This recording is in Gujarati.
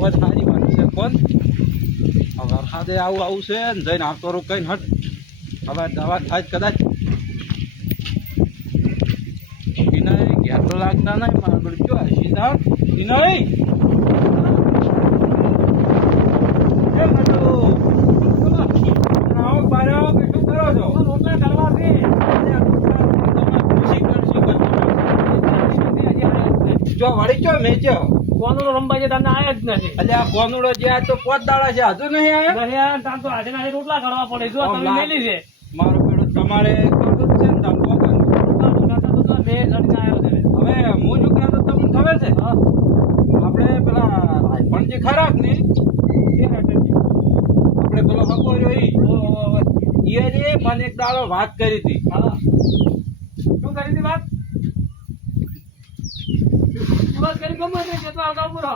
અવાજ સારી વાત છે કોણ વરસાદે આવું છે ને જઈને આવતો રહું કઈ હટ હવે દવા થાય કદાચ વિનય ઘેર તો લાગતા નહીં મારા પર જો સીધા વિનય જો વળી ચો મેચો કોનુડો રંબા છે તમને આયા જ નથી એટલે આ કોનુડો જે આ તો 5 દાડા છે હજુ નહીં આયા ઘરે આ તાર તો આજે ના આજે રોટલા કરવા પડે જો તમે મેલી છે મારું પેલું તમારે કરવું જ છે ને તમે પોતાનું. બે જણ આવ્યો છે હવે હું શું કહેતો તમને ખબર છે હા આપણે પેલા રાયપણજી ખરા ને આપણે પેલો હકો રહ્યો ઈ રે મને એક દાડો વાત કરી હતી હા શું કરી હતી વાત વાત કરી ગમે તે તો આગળ પૂરો